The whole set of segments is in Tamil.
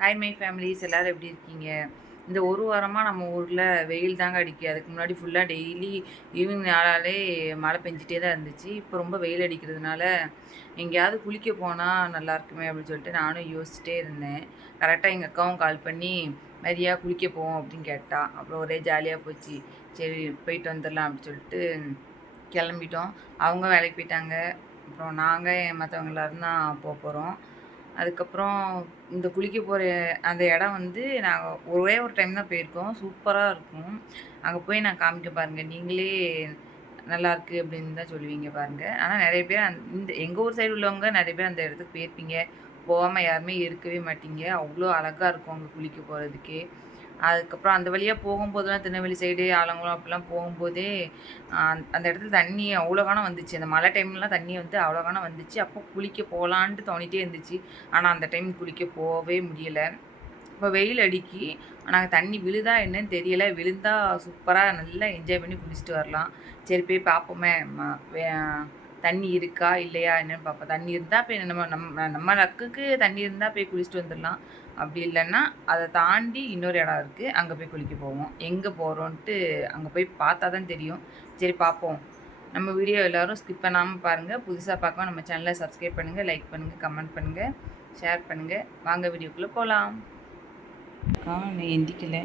ஹாய் மை ஃபேமிலிஸ் எல்லோரும் எப்படி இருக்கீங்க? இந்த ஒரு வாரமாக நம்ம ஊரில் வெயில் தாங்க அடிக்கு அதுக்கு முன்னாடி ஃபுல்லாக டெய்லி ஈவினிங் நாளாலே மழை பெஞ்சிட்டே தான் இருந்துச்சு. இப்போ ரொம்ப வெயில் அடிக்கிறதுனால எங்கேயாவது குளிக்க போனால் நல்லா இருக்குமே அப்படின்னு சொல்லிட்டு நானும் யோசிச்சிட்டே இருந்தேன். கரெக்டாக எங்கள் அக்காவும் கால் பண்ணி மரியா குளிக்க போவோம் அப்படின்னு கேட்டா. அப்புறம் ஒரே ஜாலியாக போச்சு. சரி போயிட்டு வந்துடலாம் அப்படின்னு சொல்லிட்டு கிளம்பிட்டோம். அவங்க வேலைக்கு போயிட்டாங்க. அப்புறம் நாங்கள் மற்றவங்க எல்லாரும் தான் போக போகிறோம் அதுக்கப்புறம் இந்த குளிக்க போகிற அந்த இடம் வந்து நாங்கள் ஒரே ஒரு டைம் தான் போயிருக்கோம். சூப்பராக இருக்கும். அங்கே போய் நான் காமிக்க பாருங்கள் நீங்களே நல்லாயிருக்கு அப்படின்னு தான் சொல்லுவீங்க பாருங்கள் ஆனால் நிறைய பேர் அந்த இந்த எங்கள் ஊர் சைடு உள்ளவங்க நிறைய பேர் அந்த இடத்துக்கு போயிருப்பீங்க. போகாமல் யாருமே இருக்கவே மாட்டீங்க. அவ்வளோ அழகாக இருக்கும் அங்கே குளிக்க போகிறதுக்கே அதுக்கப்புறம் அந்த வழியாக போகும்போதெல்லாம் திருநெல்வேலி சைடு ஆலங்குளம் அப்படிலாம் போகும்போதே அந்த இடத்துல தண்ணி அவ்வளோ காணம் வந்துச்சு. அந்த மழை டைம்லாம் தண்ணி வந்து அவ்வளோ காணம் வந்துச்சு. அப்போ குளிக்க போகலான்ட்டு தோணிட்டே இருந்துச்சு. ஆனால் அந்த டைம் குளிக்க போகவே முடியலை. இப்போ வெயில் அடிக்கி நாங்கள் தண்ணி விழுதா என்னன்னு தெரியலை. விழுந்தால் சூப்பராக நல்லா என்ஜாய் பண்ணி குளிச்சுட்டு வரலாம். சரி போய் பார்ப்போமே தண்ணி இருக்கா இல்லையா என்னன்னு பார்ப்போம் தண்ணி இருந்தால் போய் நம்ம நம்ம நம்ம லக்குக்கு தண்ணி இருந்தால் போய் குளிச்சுட்டு வந்துடலாம். அப்படி இல்லைன்னா அதை தாண்டி இன்னொரு இடம் இருக்குது அங்கே போய் குளிக்க போவோம். எங்கே போகிறோன்ட்டு அங்கே போய் பார்த்தா தான் தெரியும். சரி பார்ப்போம். நம்ம வீடியோ எல்லோரும் ஸ்கிப் பண்ணாமல் பாருங்கள் புதுசாக பார்க்க நம்ம சேனலை சப்ஸ்கிரைப் பண்ணுங்கள் லைக் பண்ணுங்கள் கமெண்ட் பண்ணுங்கள் ஷேர் பண்ணுங்கள் வாங்க வீடியோக்குள்ளே போகலாம் காலை எந்திக்கலை.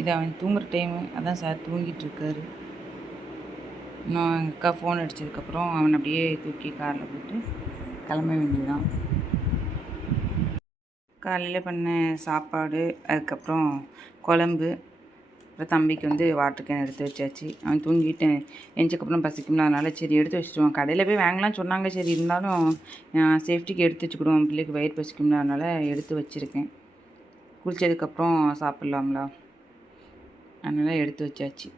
இது அவன் தூங்குற டைமு அதான் சார் தூங்கிட்டு இருக்காரு. நான் அக்கா ஃபோன் அடித்ததுக்கப்புறம் அவன் அப்படியே தூக்கி காரில் போட்டு கிளம்ப வேண்டியதுதான். காலையில் பண்ண சாப்பாடு அதுக்கப்புறம் குழம்பு அப்புறம் தம்பிக்கு வந்து வாட்டர் கேன் எடுத்து வச்சாச்சு. அவன் தூங்கிட்டு எஞ்சக்கப்புறம் பசிக்கும்ல அதனால் சரி எடுத்து வச்சுட்டுவோம் கடையில் போய் வாங்கலாம்னு சொன்னாங்க. சரி இருந்தாலும் சேஃப்டிக்கு எடுத்து வச்சுக்கிடுவோம். பிள்ளைக்கு வயிறு பசிக்கும்ல அதனால் எடுத்து வச்சுருக்கேன். குளித்ததுக்கப்புறம் சாப்பிட்லாம்ல. அதனால் எடுத்து வச்சாச்சு.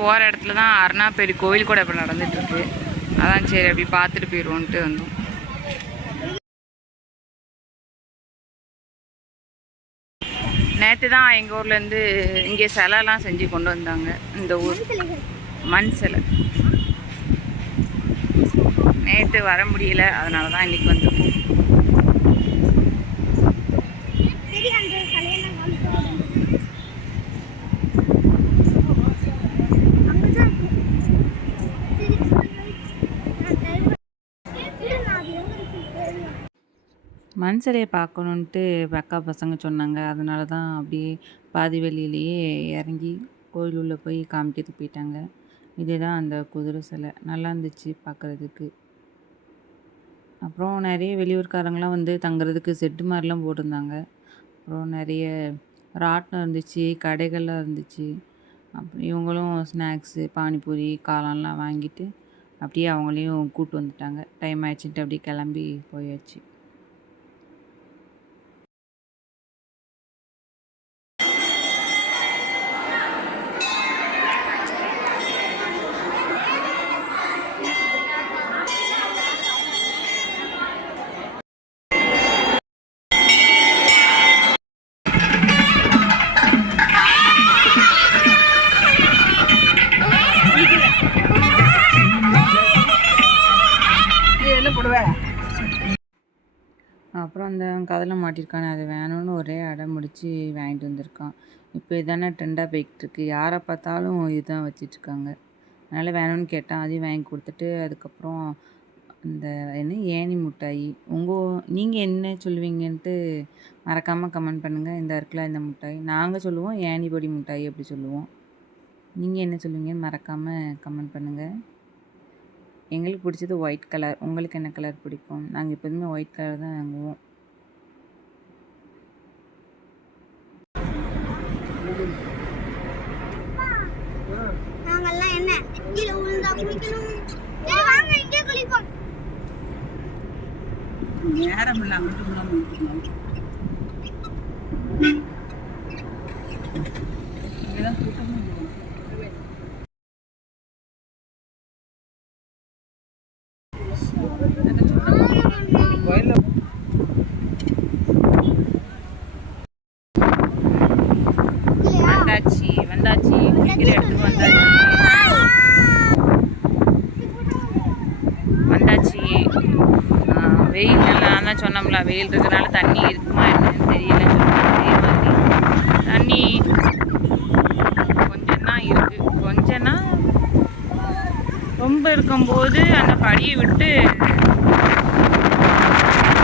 போகிற இடத்துல தான் அருணாப்பேரி கோவில் கூட இப்போ நடந்துட்டுருக்கு. அதான் சரி அப்படி பார்த்துட்டு போயிடுவோன்ட்டு வந்தோம். நேற்று தான் எங்கள் ஊர்லேருந்து இங்கே சிலைலாம் செஞ்சு கொண்டு வந்தாங்க. இந்த ஊர் மண் சிலை. நேற்று வர முடியல அதனால தான் இன்னைக்கு வந்திருக்கோம் சரி அந்த கலையெல்லாம் காமிச்சு அங்கதான் இருக்கு சரி நான் நான் அது எங்க இருக்கு தெரியும் மண் பார்க்கணுன்ட்டு அக்கா பசங்க சொன்னாங்க. அதனால தான் அப்படியே பாதி வெளியிலேயே இறங்கி கோயில் உள்ளே போய் காமிக்கிறதுக்கு போயிட்டாங்க. இதுதான் அந்த குதிரை சிலை. நல்லா இருந்துச்சு பார்க்குறதுக்கு. அப்புறம் நிறைய வெளியூர்காரங்களாம் வந்து தங்குறதுக்கு செட்டு மாதிரிலாம் போட்டிருந்தாங்க. அப்புறம் நிறைய ராட்டினம் இருந்துச்சு கடைகள்லாம் இருந்துச்சு. அப்புறம் இவங்களும் ஸ்நாக்ஸு பானிபூரி காளான்லாம் வாங்கிட்டு அப்படியே அவங்களையும் கூட்டு வந்துட்டாங்க. டைம் ஆயிடுச்சுட்டு அப்படியே கிளம்பி போயாச்சு. அந்த கதலை மாட்டியிருக்கானே அது வேணும்னு ஒரே அடம் முடிச்சு வாங்கிட்டு வந்திருக்கான். இப்போ இதானே ட்ரெண்டாக போய்கிட்டுருக்கு யாரை பார்த்தாலும் இதுதான் வச்சிட்ருக்காங்க. அதனால் வேணும்னு கேட்டான். அதையும் வாங்கி கொடுத்துட்டு அதுக்கப்புறம் இந்த என்ன ஏணி மிட்டாய். உங்கள் நீங்கள் என்ன சொல்லுவீங்கன்ட்டு மறக்காமல் கமெண்ட் பண்ணுங்கள் இந்த இருக்குல்ல இந்த மிட்டாய். நாங்கள் சொல்லுவோம் ஏணி பொடி மிட்டாய் அப்படி சொல்லுவோம். நீங்கள் என்ன சொல்லுவீங்கன்னு மறக்காமல் கமெண்ட் பண்ணுங்கள் எங்களுக்கு பிடிச்சது ஒயிட் கலர் உங்களுக்கு என்ன கலர் பிடிக்கும்? நாங்கள் எப்போதுமே ஒயிட் கலர் தான் வாங்குவோம். நாங்கெல்லாம் என்ன? கீழே விழுந்தா குளிக்கணும். சரி வாங்க இங்கே குளிப்போம். நேரம் இல்லை அங்கிட்டு இல்லாமல் இருக்கணும் இங்கதான் கூட்டமும் போகும். கோயில்ல இல்லையா வந்தாச்சு வந்தாச்சு குளிக்கிற இடத்துக்கு வந்தாச்சு வந்தாச்சு ஆ, வெயில் நல்லா நான் தான் சொன்னோம்ல வெயில் இருக்கிறனால தண்ணி இருக்குமா என்னன்னு தெரியல. அதே மாதிரி தண்ணி கொஞ்சம் தான் இருக்கு. கொஞ்சம்னா ரொம்ப இருக்கும்போது அந்த படியை விட்டு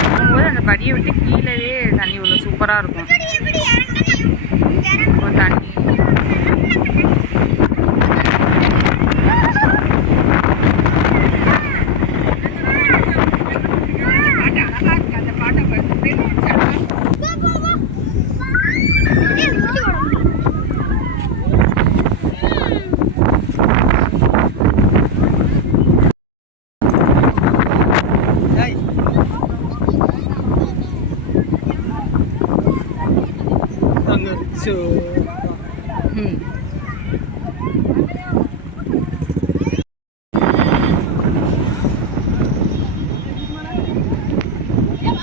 இருக்கும்போது அந்த படியை விட்டு கீழே தண்ணி இவ்வளோ சூப்பராக இருக்கும்.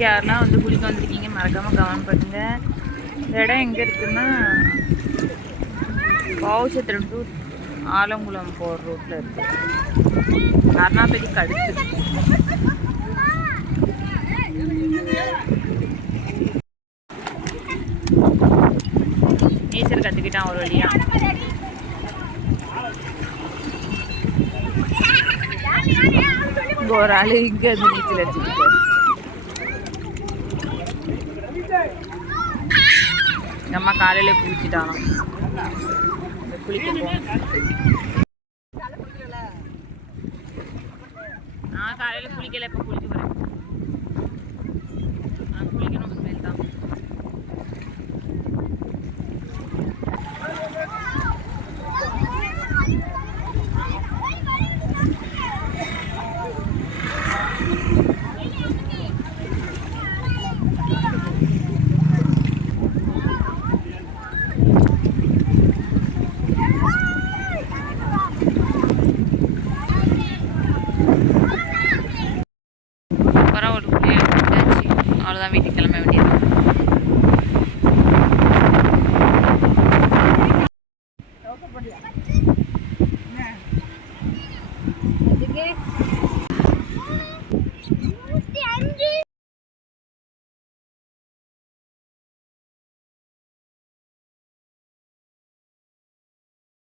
இந்த யாரெல்லாம் வந்து குளிக்க வந்திருக்கீங்க மறக்காமல் கமெண்ட் பண்ணுங்கள் இந்த இடம் எங்கே இருக்குன்னா பாவசத்திரம் டு ஆலங்குளம் போகிற ரோட்டில் இருக்குது கர்நாடகாக்கு அடுத்து நீச்சல் கற்றுக்கிட்டான் ஒரு வழியாக ஒரு ஆள் இங்கே வந்து நீச்சல் அடிச்சுக்கிட்டு அம்மா காலையில் குளிச்சுட்டானோ குளிக்க நான் காலையில் குளிக்கல இப்போ குளிக்க போகிறேன்